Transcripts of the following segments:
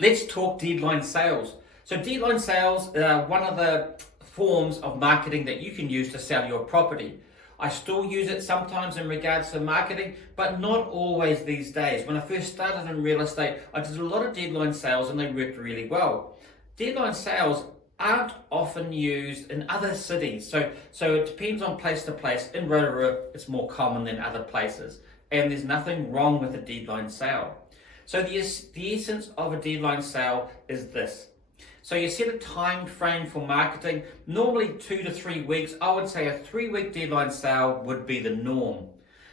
Let's talk deadline sales. So deadline sales are one of the forms of marketing that you can use to sell your property. I still use it sometimes in regards to marketing, but not always these days. When I first started in real estate, I did a lot of deadline sales and they worked really well. Deadline sales aren't often used in other cities. So it depends on place to place. In Rotorua, it's more common than other places. And there's nothing wrong with a deadline sale. So the essence of a deadline sale is this. So you set a time frame for marketing, normally 2 to 3 weeks. I would say a 3-week deadline sale would be the norm.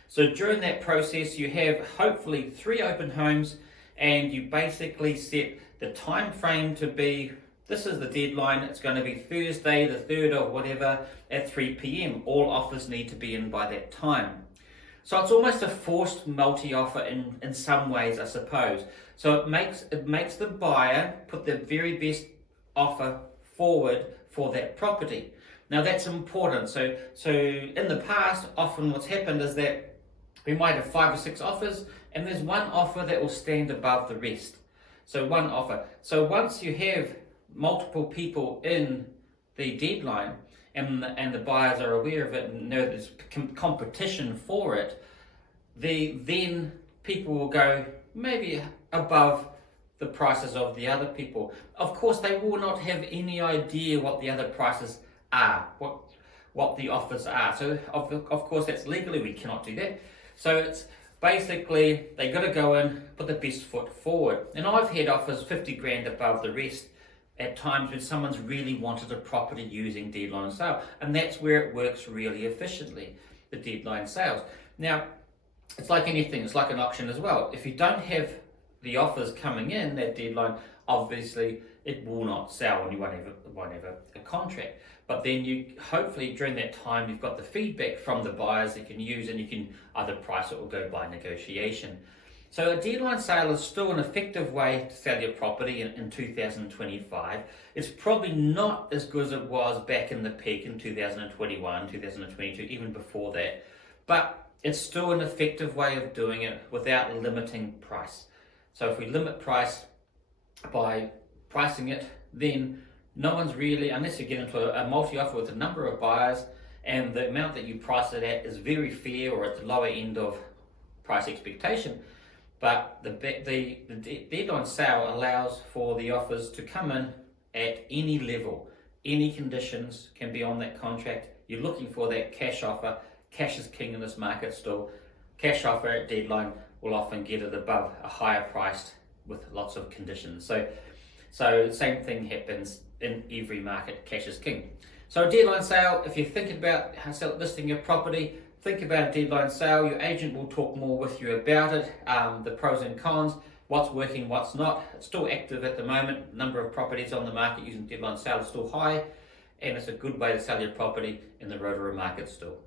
So during that process, you have hopefully 3 open homes and you basically set the time frame to be, this is the deadline, it's going to be Thursday the 3rd or whatever at 3 p.m. All offers need to be in by that time. So it's almost a forced multi-offer in some ways, I suppose. So it makes the buyer put the very best offer forward for that property. Now that's important. So in the past, often what's happened is that we might have 5 or 6 offers and there's one offer that will stand above the rest. So one offer. So once you have multiple people in the deadline, and the buyers are aware of it and know there's competition for it, then people will go maybe above the prices of the other people. Of course, they will not have any idea what the other prices are, what the offers are. So of course, that's legally, we cannot do that. So it's basically, they got to go in, put the best foot forward. And I've had offers 50 grand above the rest at times when someone's really wanted a property using deadline sale. And that's where it works really efficiently, the deadline sales. Now, it's like anything, it's like an auction as well. If you don't have the offers coming in, that deadline, obviously it will not sell and you won't have a contract. But then you, hopefully during that time, you've got the feedback from the buyers that you can use and you can either price it or go by negotiation. So a deadline sale is still an effective way to sell your property in 2025. It's probably not as good as it was back in the peak in 2021, 2022, even before that. But it's still an effective way of doing it without limiting price. So if we limit price by pricing it, then no one's really, unless you get into a multi-offer with a number of buyers and the amount that you price it at is very fair or at the lower end of price expectation. But the deadline sale allows for the offers to come in at any level. Any conditions can be on that contract. You're looking for that cash offer. Cash is king in this market still. Cash offer at deadline will often get it above a higher price with lots of conditions. So the same thing happens in every market. Cash is king. So a deadline sale, if you're thinking about listing your property, think about a deadline sale. Your agent will talk more with you about it, the pros and cons, what's working, what's not. It's still active at the moment. Number of properties on the market using deadline sale is still high, and it's a good way to sell your property in the Rotorua market still.